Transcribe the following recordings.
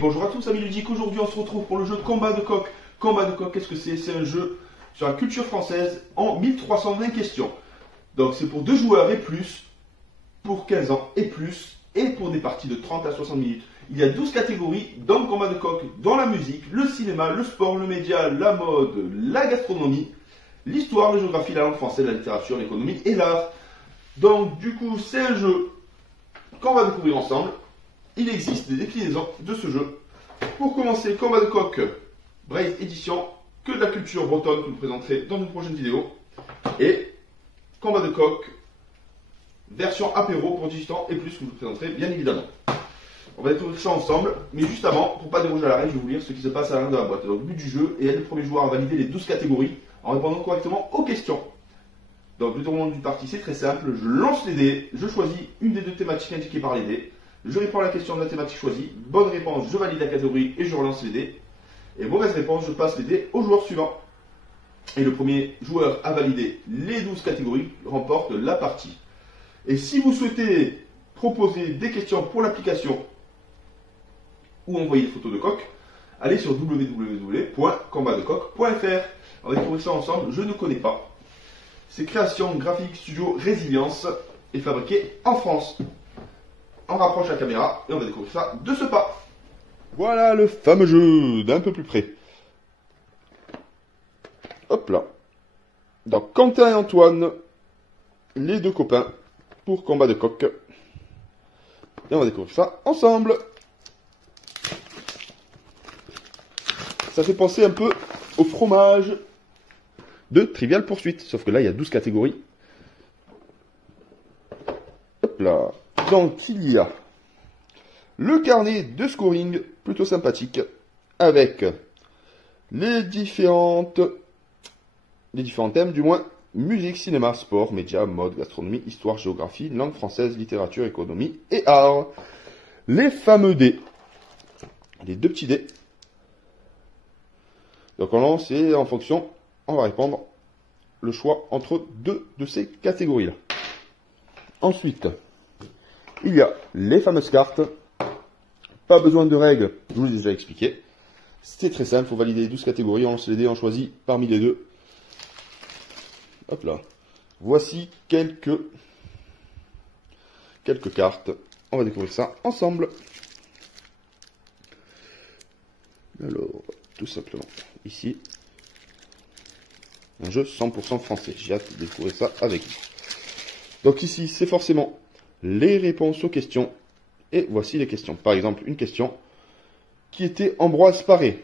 bonjour à tous amis ludiques, aujourd'hui on se retrouve pour le jeu Combat de coq. Combat de coq, qu'est-ce que c'est? C'est un jeu sur la culture française en 1320 questions. Donc c'est pour 2 joueurs et plus, pour 15 ans et plus, et pour des parties de 30 à 60 minutes. Il y a 12 catégories dans le Combat de coq, dans la musique, le cinéma, le sport, le média, la mode, la gastronomie, l'histoire, la géographie, la langue française, la littérature, l'économie et l'art. Donc du coup c'est un jeu qu'on va découvrir ensemble. Il existe des déclinaisons de ce jeu. Pour commencer, Combat de coq, Braise édition, que de la culture bretonne que je vous présenterai dans une prochaine vidéo. Et Combat de coq, version apéro pour 18 ans et plus que je vous présenterai bien évidemment. On va découvrir ça ensemble, mais juste avant, pour ne pas déroger à la règle, je vais vous lire ce qui se passe à l'intérieur de la boîte. Donc le but du jeu est d'être le premier joueur à valider les 12 catégories en répondant correctement aux questions. Donc le tournoi d'une partie, c'est très simple, je lance les dés, je choisis une des deux thématiques indiquées par les dés. Je réponds à la question de la thématique choisie. Bonne réponse, je valide la catégorie et je relance les dés. Et mauvaise réponse, je passe les dés au joueur suivant. Et le premier joueur à valider les 12 catégories remporte la partie. Et si vous souhaitez proposer des questions pour l'application ou envoyer des photos de coq, allez sur www.combatdecoq.fr. On va découvrir ça ensemble, je ne connais pas. C'est création graphique studio Résilience et fabriqué en France. On rapproche la caméra et on va découvrir ça de ce pas. Voilà le fameux jeu d'un peu plus près. Hop là. Donc Quentin et Antoine, les deux copains pour Combat de coq. Et on va découvrir ça ensemble. Ça fait penser un peu au fromage de Trivial Poursuite. Sauf que là, il y a 12 catégories. Hop là. Donc, il y a le carnet de scoring, plutôt sympathique, avec les différents thèmes, du moins, musique, cinéma, sport, médias, mode, gastronomie, histoire, géographie, langue française, littérature, économie et art. Les fameux dés, les deux petits dés. Donc, on lance et en fonction, on va répondre le choix entre deux de ces catégories-là. Ensuite, il y a les fameuses cartes. Pas besoin de règles, je vous l'ai déjà expliqué. C'est très simple, il faut valider les 12 catégories, on lance les dés, on choisit parmi les deux. Hop là. Voici quelques cartes. On va découvrir ça ensemble. Alors, tout simplement, ici, un jeu 100% français. J'ai hâte de découvrir ça avec vous. Donc ici, c'est forcément les réponses aux questions. Et voici les questions. Par exemple, une question. Qui était Ambroise Paré?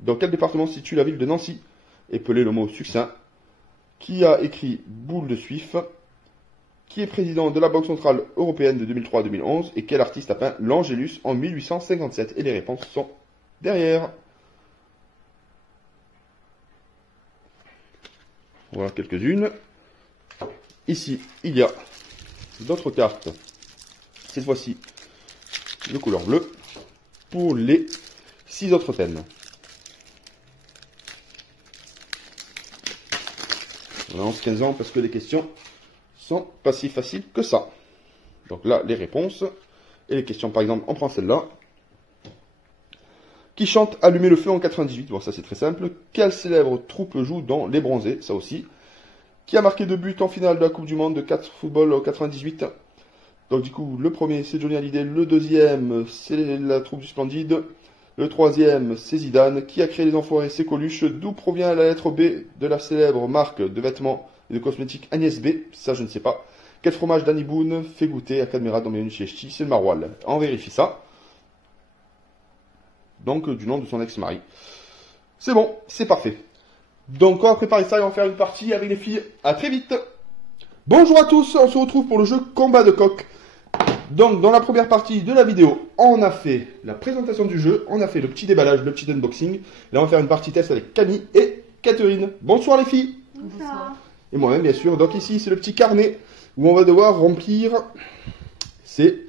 Dans quel département se situe la ville de Nancy? Épelez le mot succinct. Qui a écrit Boule de Suif? Qui est président de la Banque Centrale Européenne de 2003 à 2011? Et quel artiste a peint l'Angélus en 1857? Et les réponses sont derrière. Voilà quelques-unes. Ici, il y a d'autres cartes. Cette fois-ci, de couleur bleue, pour les 6 autres thèmes. On a 11-15 ans parce que les questions sont pas si faciles que ça. Donc là, les réponses. Et les questions, par exemple, on prend celle-là. Qui chante Allumer le feu en 98? Bon, ça c'est très simple. Quelle célèbre troupe joue dans Les Bronzés? Ça aussi. Qui a marqué 2 buts en finale de la Coupe du Monde de 4 football en 98? Donc du coup, le premier, c'est Johnny Hallyday. Le deuxième, c'est la troupe du Splendide. Le troisième, c'est Zidane. Qui a créé les Enfoirés? C'est Coluche. D'où provient la lettre B de la célèbre marque de vêtements et de cosmétiques Agnès B? Ça, je ne sais pas. Quel fromage Danny Boone fait goûter à Cadmerat dans Bienvenue chez Ch'ti? C'est le maroilles. On vérifie ça. Donc, du nom de son ex-mari. C'est bon, c'est parfait. Donc, on va préparer ça et on va faire une partie avec les filles. À très vite. Bonjour à tous, on se retrouve pour le jeu Combat de coq. Donc, dans la première partie de la vidéo, on a fait la présentation du jeu, on a fait le petit déballage, le petit unboxing. Là, on va faire une partie test avec Camille et Catherine. Bonsoir les filles. Bonsoir. Et moi-même, bien sûr. Donc ici, c'est le petit carnet où on va devoir remplir ces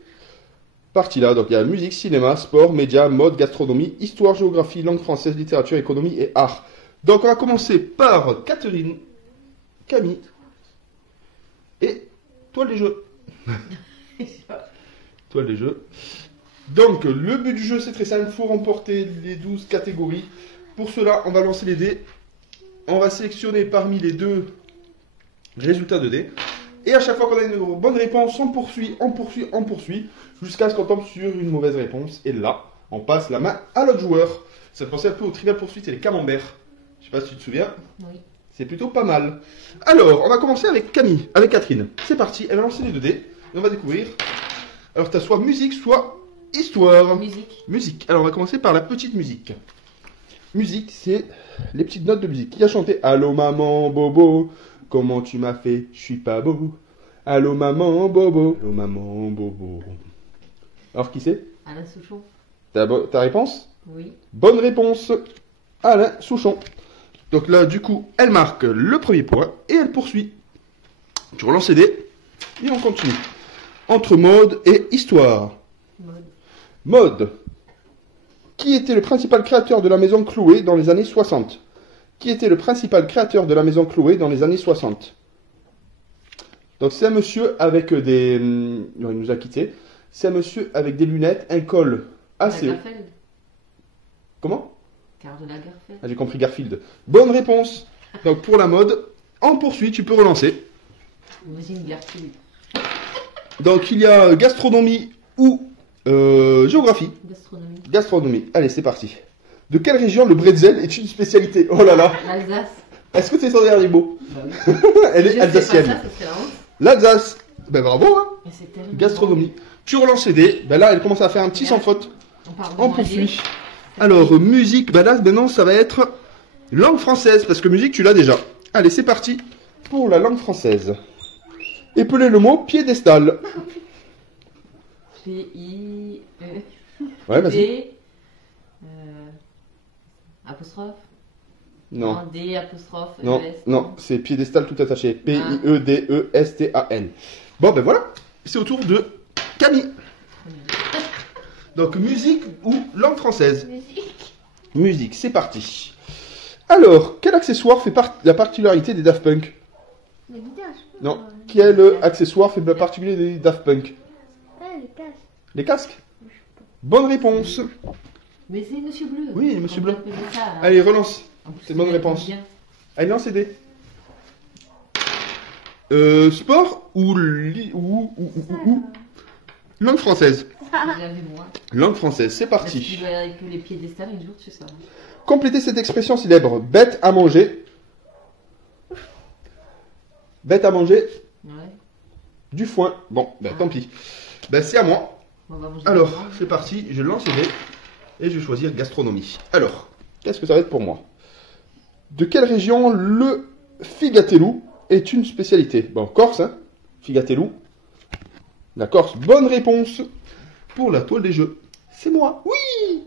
parties-là. Donc, il y a musique, cinéma, sport, médias, mode, gastronomie, histoire, géographie, langue française, littérature, économie et art. Donc, on va commencer par Catherine, Camille et toile des jeux. Toile des jeux. Donc, le but du jeu, c'est très simple. Il faut remporter les 12 catégories. Pour cela, on va lancer les dés. On va sélectionner parmi les deux résultats de dés. Et à chaque fois qu'on a une bonne réponse, on poursuit, jusqu'à ce qu'on tombe sur une mauvaise réponse. Et là, on passe la main à l'autre joueur. Ça me pensait un peu au Trivial Poursuite et les camemberts. Je sais pas si tu te souviens. Oui. C'est plutôt pas mal. Alors, on va commencer avec Catherine. C'est parti, elle va lancer les 2 dés. Et on va découvrir. Alors, tu as soit musique, soit histoire. Musique. Alors, on va commencer par la petite musique. Musique, c'est les petites notes de musique. Qui a chanté Allô maman Bobo, comment tu m'as fait, je suis pas beau. Allô maman Bobo, allô maman Bobo. Alors, qui c'est? Alain Souchon. Ta réponse? Oui. Bonne réponse. Alain Souchon. Donc là, du coup, elle marque le premier point et elle poursuit. Tu relances les dés et on continue. Entre mode et histoire. Mode. Qui était le principal créateur de la maison Chloé dans les années 60? Qui était le principal créateur de la maison Chloé dans les années 60? Donc c'est un monsieur avec des... Non, il nous a quittés. C'est un monsieur avec des lunettes, un col assez... Lagerfeld. Comment? Karl Lagerfeld. Ah, j'ai compris Garfield. Bonne réponse. Donc pour la mode, on poursuit, tu peux relancer. Imagine Garfield. Donc il y a gastronomie ou géographie. Gastronomie. Gastronomie. Allez, c'est parti. De quelle région le bretzel est une spécialité? Oh là là. L'Alsace. Est-ce que c'est son dernier mot? Bah oui. Elle est alsacienne. Ça serait la honte. L'Alsace. Ben bravo, hein. Mais c'est terrible. Gastronomie. Tu relances les dés. Ben là, elle commence à faire un petit sans faute. On poursuit. Alors, musique. Ben là, maintenant, ça va être langue française. Parce que musique, tu l'as déjà. Allez, c'est parti pour la langue française. Épelez le mot piédestal. P-I-E. Ouais, vas-y. D. Apostrophe. Non. D, apostrophe. Non, ES. non, c'est piédestal tout attaché. P-I-E-D-E-S-T-A-N. Bon, ben voilà. C'est au tour de Camille. Donc, musique ou langue française? Musique, c'est parti. Alors, quel accessoire fait la particularité des Daft Punk? La guitare. Non. Quel accessoire fait la particularité des Daft Punk? Les casques. Les casques? Bonne réponse. Mais c'est Monsieur Bleu. Oui, Monsieur Bleu. On peut appeler ça, là. Allez, relance. En plus, c'est une bonne il réponse. bien. Allez, lance les dés. Sport ou langue française? J'avais moi. Langue française, c'est Parce parti. qu'il doit avec les piédestals, un jour, tu sais ça. Complétez cette expression célèbre. Bête à manger. Bête à manger. Ouais. Du foin. Bon, ben tant pis. Ben c'est à moi. On va manger Alors, des oranges. c'est parti. Je lance les dés. Et je vais choisir gastronomie. Alors, qu'est-ce que ça va être pour moi? De quelle région le figatelou est une spécialité? Bon, Corse, hein? Figatelou. La Corse. Bonne réponse pour la toile des jeux. C'est moi. Oui.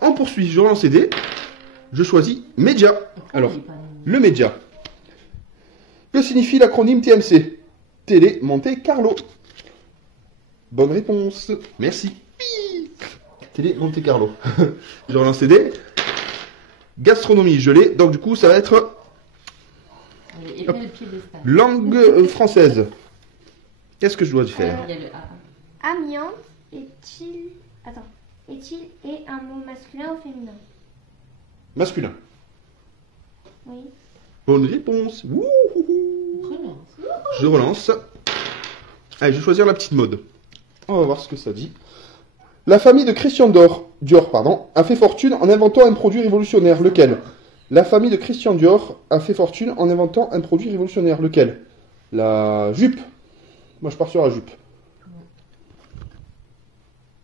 On poursuit. Je relance les dés. Je choisis média. Alors, Il est pas- le média. Que signifie l'acronyme TMC? Télé Monte Carlo. Bonne réponse. Merci. Télé Monte Carlo. Je relance les dés. Gastronomie, je l'ai. Donc du coup, ça va être Allez, et puis le piédestal. langue française. Qu'est-ce que je dois faire? Il y a le A. Amiante est-il. Attends. Est-il un mot masculin ou féminin? Masculin. Oui. Bonne réponse. Wouhouhou. Relance. Je relance. Allez, je vais choisir la petite mode. On va voir ce que ça dit. La famille de Christian Dior, a fait fortune en inventant un produit révolutionnaire. Lequel? La famille de Christian Dior a fait fortune en inventant un produit révolutionnaire. Lequel? La jupe. Moi, je pars sur la jupe.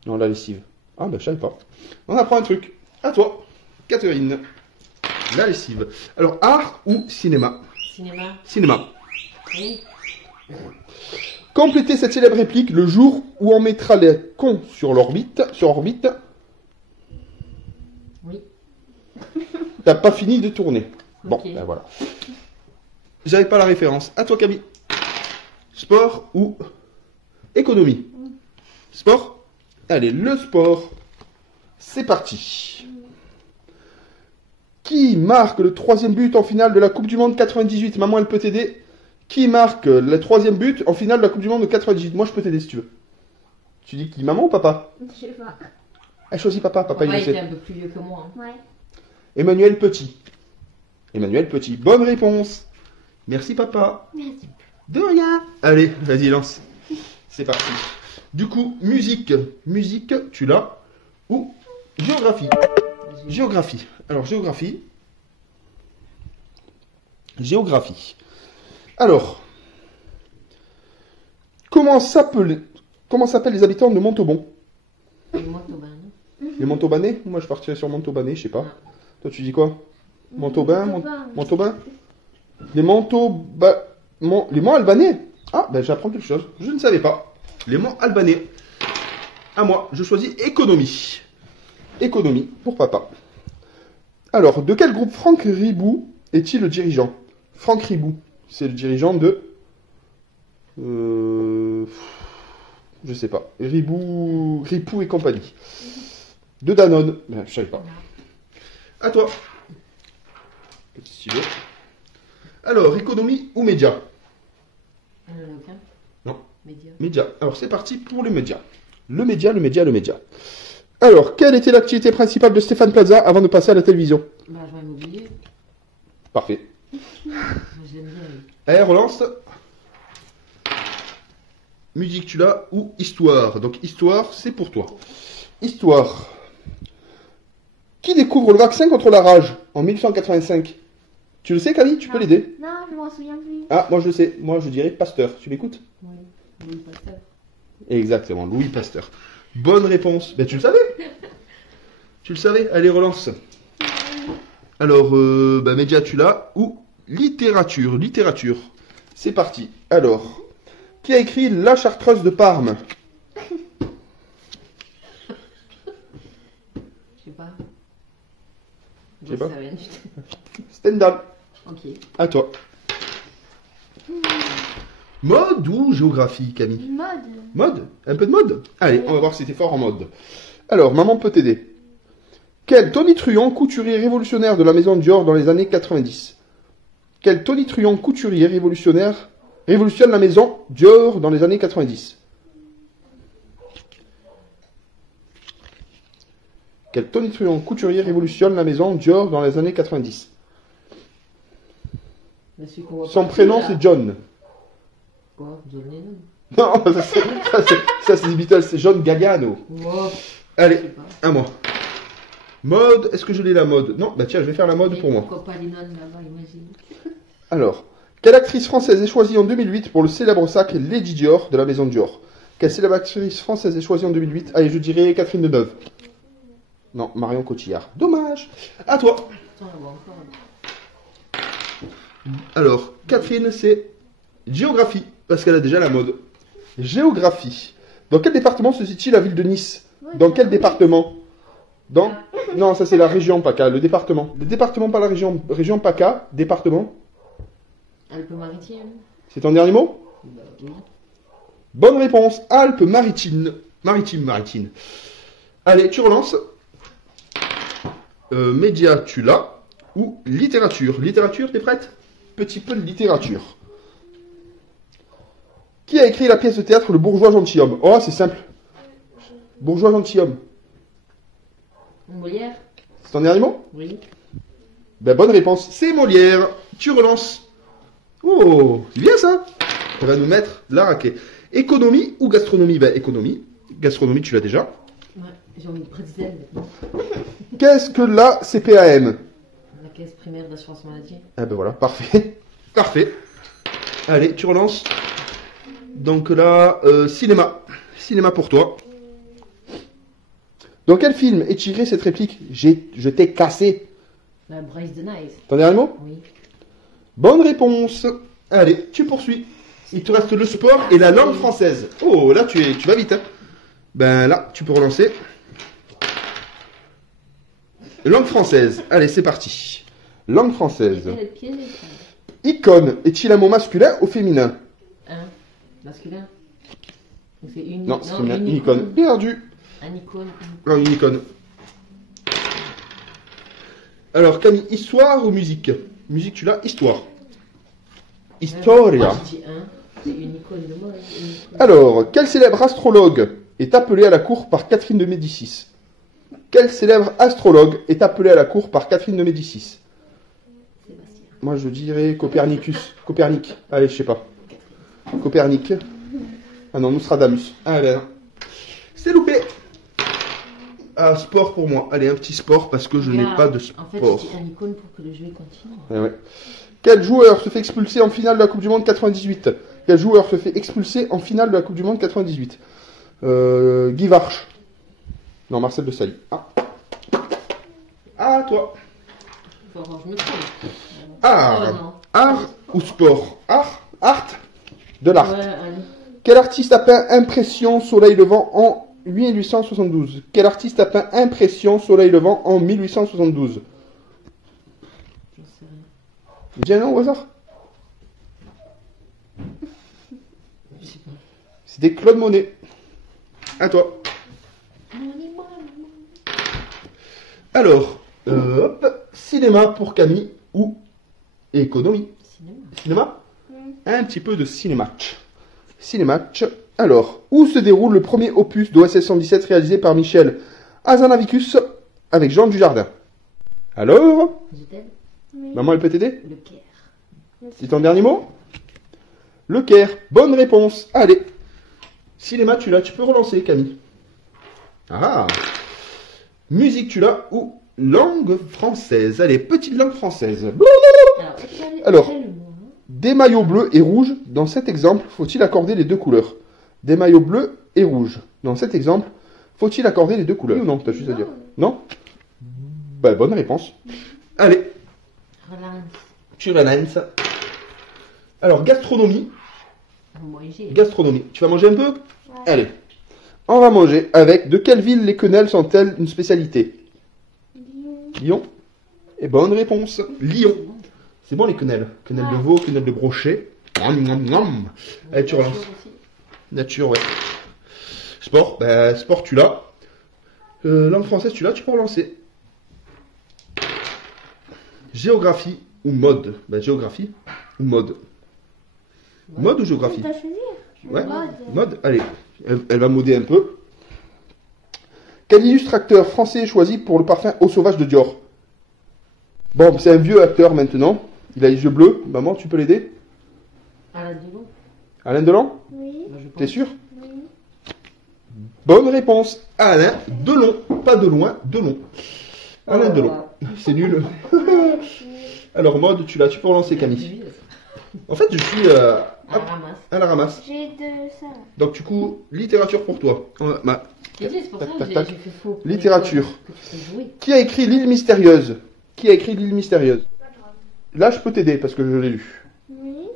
Non, la lessive. Ah, ben, je savais pas. On apprend un truc. À toi, Catherine. La lessive. Alors, art ou cinéma? Cinéma. Cinéma. Oui. Complétez cette célèbre réplique le jour où on mettra les cons sur orbite. Oui. T'as pas fini de tourner. Bon, Ok. ben voilà. J'avais pas la référence. À toi, Camille. Sport ou économie? Sport? Allez, le sport. C'est parti. Qui marque le 3e but en finale de la Coupe du Monde 98? Maman, elle peut t'aider. Qui marque le 3e but en finale de la Coupe du Monde de 98? Moi, je peux t'aider si tu veux. Tu dis qui, maman ou papa? Je sais pas. Elle choisit papa, papa il Papa le était sait. un peu plus vieux que moi. Hein. Ouais. Emmanuel Petit. Emmanuel Petit, bonne réponse. Merci papa. Merci. De rien. Allez, vas-y, lance. C'est parti. Du coup, musique. Musique, tu l'as. Ou géographie. Vas-y. Géographie. Alors, géographie. Géographie. Alors, comment s'appellent les habitants de Montauban? Et moi, Tobin. Les Montaubanais? Moi, je partirais sur Montaubanais, je sais pas. Toi, tu dis quoi? Montauban, Montauban? Les les Monts Albanais? Ah, ben j'apprends quelque chose. Je ne savais pas. Les Monts Albanais. À moi, je choisis économie. Économie pour papa. Alors, de quel groupe Franck Ribou est-il le dirigeant? Franck Ribou, c'est le dirigeant de... je sais pas. Ribou et compagnie. De Danone. Ben, je savais pas. À toi. Petit stylo. Alors, économie ou médias? Aucun. Non. Média. Médias. Alors, c'est parti pour les médias. Le média. Alors, quelle était l'activité principale de Stéphane Plaza avant de passer à la télévision? Bah, je vais immobilier. Parfait. Je l'aime bien. lui. Allez, relance. Musique, tu l'as, ou histoire? Donc, histoire, c'est pour toi. Histoire. Qui découvre le vaccin contre la rage en 1885? Tu le sais, Camille? Tu peux Non. l'aider? Non, je m'en souviens plus. Ah, moi je le sais. Moi, je dirais Pasteur. Tu m'écoutes? Oui. Louis Pasteur. Exactement, Louis Pasteur. Bonne réponse. Ben, tu le savais? Tu le savais? Allez, relance. Alors, média, tu l'as, ou littérature? Littérature. C'est parti. Alors, qui a écrit La Chartreuse de Parme? Je sais pas. Je sais pas. Ça rien du tout. Stendhal. Ok. À toi. Mode ou géographie, Camille? Mode. Mode? Un peu de mode? Allez, on va voir si t'es fort en mode. Alors, maman peut t'aider. Quel tonitruant couturier révolutionnaire de la maison Dior dans les années 90? Quel tonitruant couturier révolutionnaire révolutionne la maison Dior dans les années 90? Quel tonitruant couturier révolutionne la maison Dior dans les années 90? Mais celui qu'on voit Son partout, prénom là. c'est John. Quoi? John Lennon. Non, ça, c'est les Beatles, c'est John Galliano. Wow. Je Allez, sais pas. à moi. Mode, est-ce que je l'ai la mode? Non, bah tiens, je vais faire la mode Mais pour moi. pourquoi pas Lennon là-bas, imagine. Alors, quelle actrice française est choisie en 2008 pour le célèbre sac Lady Dior de la maison Dior? Quelle célèbre actrice française est choisie en 2008? Allez, je dirais Catherine Deneuve. Non, Marion Cotillard. Dommage. À toi. Attends, on voit encore. Alors, Catherine, c'est géographie, parce qu'elle a déjà la mode. Géographie. Dans quel département se situe la ville de Nice? Dans quel département? Dans... Non, ça c'est la région PACA, le département. Le département, pas la région. Région PACA, département. Alpes-Maritimes. C'est ton dernier mot? Bah oui. Bonne réponse, Alpes-Maritimes. Maritime. Allez, tu relances. Média, tu l'as. Ou littérature. Littérature, t'es prête? Petit peu de littérature. Qui a écrit la pièce de théâtre Le Bourgeois Gentilhomme? Oh, c'est simple. Bourgeois Gentilhomme. Molière. C'est ton dernier mot? Oui. Ben, bonne réponse, c'est Molière. Tu relances. Oh, c'est bien ça. On va nous mettre la raquette. Économie ou gastronomie? Ben, économie. Gastronomie, tu l'as déjà. Ouais, j'ai envie de pretzel maintenant. Qu'est-ce que la CPAM? La caisse primaire d'assurance maladie. Ah ben voilà, parfait. Parfait. Allez, tu relances. Donc là, cinéma. Cinéma pour toi. Dans quel film est tirée cette réplique? Je t'ai cassé. La Bryce de Nice. Ton dernier mot? Oui. Bonne réponse. Allez, tu poursuis. Il te reste le sport et la langue française. Oh, là, tu vas vite. Hein. Ben là, tu peux relancer. Langue française. Allez, c'est parti. Langue française. Elle est piégée, ça. Icône. Est-il un mot masculin ou féminin? Un. Masculin. Donc c'est une. Non, c'est féminin. Une icône. Perdu. Un icône. Non, une icône. Alors, Camille, histoire ou musique? Musique, tu l'as. Histoire. Historia. Moi, je dis un. C'est une icône de moi. Une icône. Alors, quel célèbre astrologue est appelé à la cour par Catherine de Médicis? Quel célèbre astrologue est appelé à la cour par Catherine de Médicis? Sébastien. Moi, je dirais Copernicus. Copernic. Allez, je sais pas. Copernic. Ah non, Nostradamus. Allez, c'est loupé. Ah, sport pour moi. Allez, un petit sport parce que je n'ai pas de sport. En fait, c'est un icône pour que le jeu continue. Ouais. Quel joueur se fait expulser en finale de la Coupe du Monde 98? Quel joueur se fait expulser en finale de la Coupe du Monde 98? Guy Varche. Non, Marcel Desailly. Ah. Ah, toi. Faut voir, je me trompe. Art. Oh, non. Art ou sport? Art. De l'art. Ouais, allez. Quel artiste a peint Impression Soleil Levant en 1872? Quel artiste a peint Impression Soleil Levant en 1872? J'en sais rien. Dis un nom au hasard. Je sais pas. C'était Claude Monet. À toi. Alors, hop, cinéma pour Camille ou économie? Cinéma. Cinéma? Un petit peu de cinématch. Cinématch. Alors, où se déroule le premier opus d'OSS 117 réalisé par Michel Hazanavicius avec Jean Dujardin? Alors, Je t'aide. Oui. maman, elle peut t'aider? Le Caire. C'est ton dernier mot? Le Caire. Bonne réponse. Allez. Cinéma, tu l'as. Tu peux relancer, Camille. Ah. Musique, tu l'as. Ou langue française. Allez, petite langue française. Alors. quel mot, hein? Des maillots bleus et rouges. Dans cet exemple, faut-il accorder les deux couleurs? Des maillots bleus et rouges. Dans cet exemple, faut-il accorder les deux couleurs? Oui ou non? T'as juste à dire. Non? Bah, bonne réponse. Allez. Relance. Tu relances. Alors, gastronomie. Manger. Gastronomie. Tu vas manger un peu? Ouais. Allez. On va manger avec. De quelle ville les quenelles sont-elles une spécialité? Lyon. Lyon. Et bonne réponse. Lyon. C'est bon les quenelles. Quenelles de veau, quenelles de brochet. Nom, nom, nom. Allez, tu relances. Nature, ouais. Sport. Bah, sport, tu l'as. Langue française, tu l'as. Tu peux relancer. Géographie ou mode? Bah, géographie ou mode? Mode ou géographie? Tu dois choisir. Ouais. Mode. Mode, allez. Elle va moder un peu. Quel illustrateur français est choisi pour le parfum Eau Sauvage de Dior? Bon, c'est un vieux acteur maintenant. Il a les yeux bleus. Maman, tu peux l'aider? Alain Delon. Alain Delon? Oui. Moi, je pense. T'es sûr? Oui. Bonne réponse. Alain Delon. Pas de loin, Delon. Alain Oh. Delon. C'est nul. Alors, mode, tu l'as. Tu peux relancer, Camille. En fait, je suis À la ramasse. à la ramasse. J'ai de ça. Donc, du coup, littérature pour toi. J'ai dit, c'est pour Tac, ça tac, que tac. j'ai fait faux. Littérature. Que tu sais jouer. Qui a écrit L'île mystérieuse? Qui a écrit L'île mystérieuse? Là, je peux t'aider parce que je l'ai lu. Oui.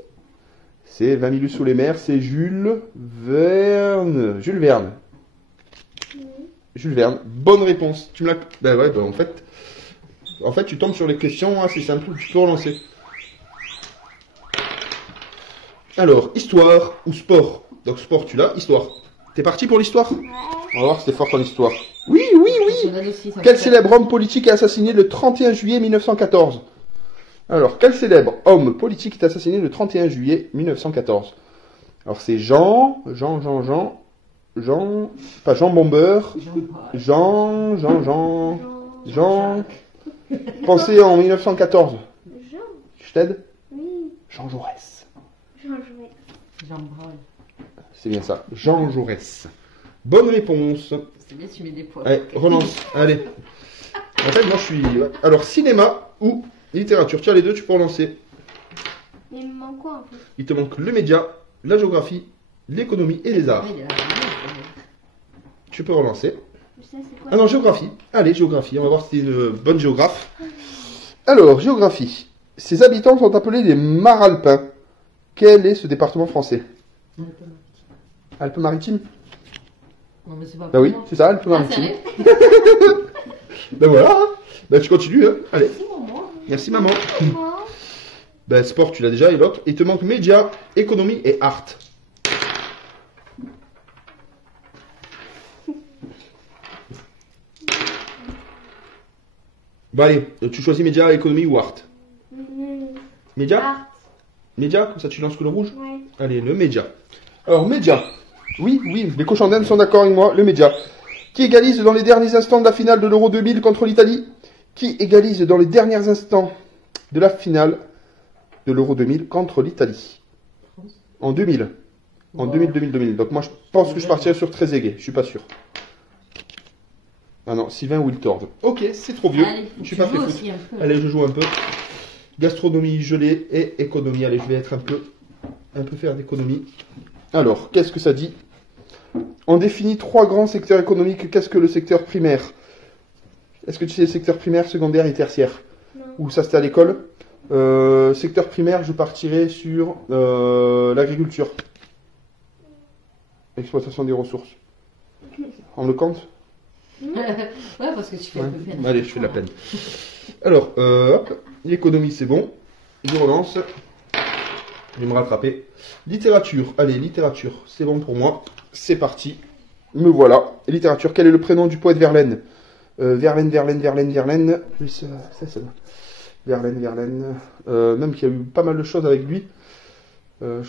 C'est 20 000 sous les mers, c'est Jules Verne. Jules Verne. Oui. Jules Verne. Bonne réponse. Tu me l'as. Ben ouais, ben en fait, tu tombes sur les questions assez simples. Tu peux relancer. Alors, histoire ou sport? Donc, sport, tu l'as. Histoire. T'es parti pour l'histoire? Ouais. On va voir si t'es fort en histoire. Oui, oui, oui. Je donne aussi, ça Quel fait- célèbre homme politique est assassiné le 31 juillet 1914? Alors, quel célèbre homme politique est assassiné le 31 juillet 1914? Alors, c'est Jean, pas Jean Bombeur, Jean. Pensez en 1914. Jean. Je t'aide? Oui. Jean Jaurès. Jean jouet. Jean Brawl. C'est bien ça. Jean Jaurès. Bonne réponse. C'est bien, tu mets des poids. Allez, relance. Allez. En fait, moi, je suis. Alors, cinéma ou littérature. Tu as les deux, tu peux relancer. Mais il me manque quoi en fait? Il te manque le média, la géographie, l'économie et les arts. Ouais, il est là. Tu peux relancer. Ça c'est quoi? Ah non, géographie. Allez, géographie. On va voir si c'est une bonne géographe. Alors, géographie. Ses habitants sont appelés les Maralpins. Quel est ce département français? Alpes-Maritimes? Non, mais c'est pas Bah oui, pour moi. c'est ça, Ah, Alpes-Maritimes. sérieux? Ben voilà. Ben tu continues, hein. Allez. C'est pour moi. Merci, maman. Moi. Ben sport, tu l'as déjà, et l'autre. Il te manque média, économie et art. Bon allez, tu choisis média, économie ou art? Média? Art. Média, comme ça tu lances que le rouge? Ouais. Allez, le média. Alors, média. Oui, oui, les cochons d'Inde sont d'accord avec moi, le média. Qui égalise dans les derniers instants de la finale de l'Euro 2000 contre l'Italie? Qui égalise dans les derniers instants de la finale de l'Euro 2000 contre l'Italie? En 2000. En 2000. Donc moi je pense que je partirai sur Trezeguet, je suis pas sûr. Ah non, Sylvain Wiltord. Ok, c'est trop vieux. Allez, Je suis pas fait foot. aussi un peu. Allez, je joue un peu. Gastronomie, gelée et économie. Allez, je vais être un peu faire d'économie. Alors, qu'est-ce que ça dit? On définit 3 grands secteurs économiques. Qu'est-ce que le secteur primaire? Est-ce que tu sais le secteur primaire, secondaire et tertiaire? Non. Ou ça c'était à l'école? Secteur primaire, je partirai sur l'agriculture. Exploitation des ressources. On le compte? Ouais, parce que tu fais Ouais. un peu peine. Allez, je fais de la peine. Alors, hop, l'économie c'est bon. Je relance. Je vais me rattraper. Littérature. Allez, littérature. C'est bon pour moi. C'est parti. Me voilà. Littérature. Quel est le prénom du poète Verlaine? Verlaine. C'est ça. Verlaine. Même qu'il y a eu pas mal de choses avec lui. Je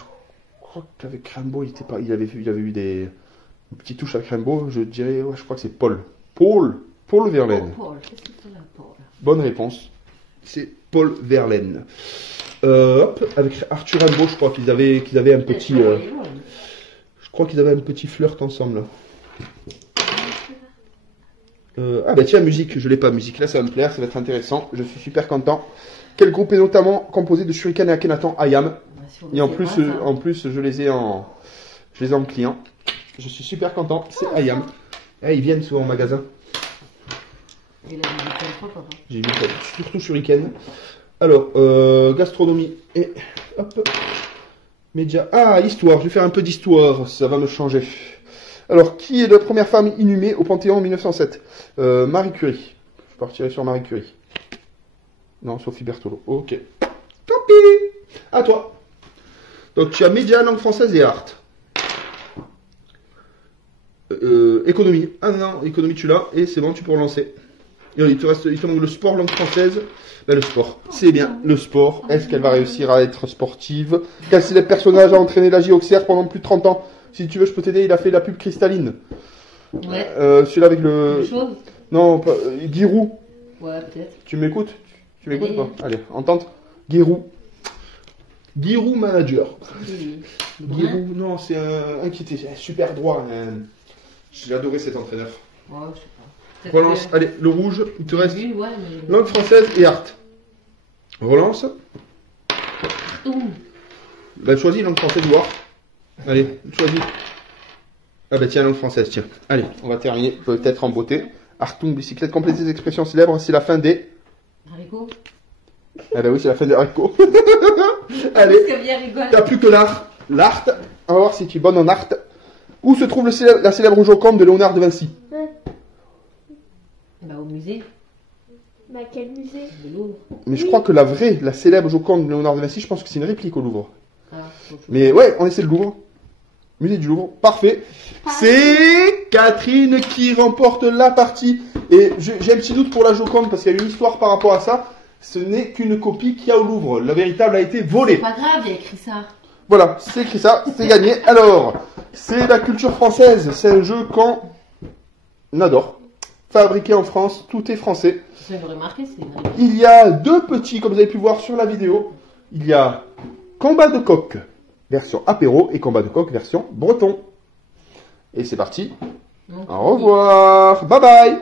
crois qu'avec Rimbaud, il avait eu des petites touches avec Rimbaud. Je dirais, ouais, je crois que c'est Paul Verlaine. Oh, Paul, qu'est-ce que c'est là, Paul? Bonne réponse. C'est Paul Verlaine. Hop, avec Arthur Rimbaud, je crois qu'ils avaient un petit. Je crois qu'ils avaient un petit flirt ensemble. Ah bah tiens, musique, je l'ai pas, musique. Là, ça va me plaire, ça va être intéressant. Je suis super content. Quel groupe est notamment composé de Shuriken et Akhenaton Ayam? Et en plus, je les ai en client. Je suis super content. C'est Ayam. Ils viennent souvent au magasin. Il a dit plein de fois, papa. J'ai vu ça, surtout Shuriken. Alors, gastronomie et hop, média. Ah, histoire, je vais faire un peu d'histoire, ça va me changer. Alors, qui est la première femme inhumée au Panthéon en 1907? Marie Curie. Je partirai sur Marie Curie. Non, Sophie Berthelot. Ok. Tant pis. À toi. Donc, tu as média, langue française et art. Économie. Ah non, économie, tu l'as. Et c'est bon, tu peux relancer. Il te manque le sport, langue française. Ben, le sport, c'est bien. Le sport, est-ce qu'elle va réussir à être sportive? Quel célèbre personnage a entraîné la Auxerre pendant plus de 30 ans? Si tu veux, je peux t'aider, il a fait la pub cristalline. Ouais. Celui-là avec le... Quelque chose? Non, pas... Giroud. Ouais, peut-être. Tu m'écoutes? Tu m'écoutes Allez. pas? Allez, entente. Giroud. Giroud manager. Giroud, non, c'est un qui était super droit. J'ai adoré cet entraîneur. Ouais, je sais pas. Peut-être Relance, que- allez, le rouge, il te reste Oui, ouais, mais... langue française et art. Relance. Ouh. Ben, choisis langue française ou art. Allez, choisis. Ah ben tiens, langue française, tiens. Allez, on va terminer peut-être en beauté. Artung, bicyclette, complète des expressions célèbres, c'est la fin des... Haricot. Ah ben oui, c'est la fin des haricots. Allez, Parce que bien rigole. t'as plus que l'art. L'art, on va voir si tu es bonne en art. Où se trouve la célèbre Joconde de Léonard de Vinci? Bah, au musée Bah, quel musée? de Louvre. Mais je crois que la célèbre Joconde de Léonard de Vinci, je pense que c'est une réplique au Louvre. Ah, faut que je- Mais ouais, on essaie le Louvre. Musée du Louvre, parfait. C'est Catherine qui remporte la partie. Et j'ai un petit doute pour la Joconde parce qu'il y a une histoire par rapport à ça. Ce n'est qu'une copie qu'il y a au Louvre. La véritable a été volée. C'est pas grave, il y a écrit ça. Voilà, c'est écrit ça, c'est gagné. Alors, c'est la culture française. C'est un jeu qu'on adore. Fabriqué en France, tout est français. Ça, j'aurais marqué, c'est vrai. Il y a 2 petits, comme vous avez pu voir sur la vidéo. Il y a combat de coq, version apéro, et combat de coq, version breton. Et c'est parti. Donc, Au revoir. Bye bye.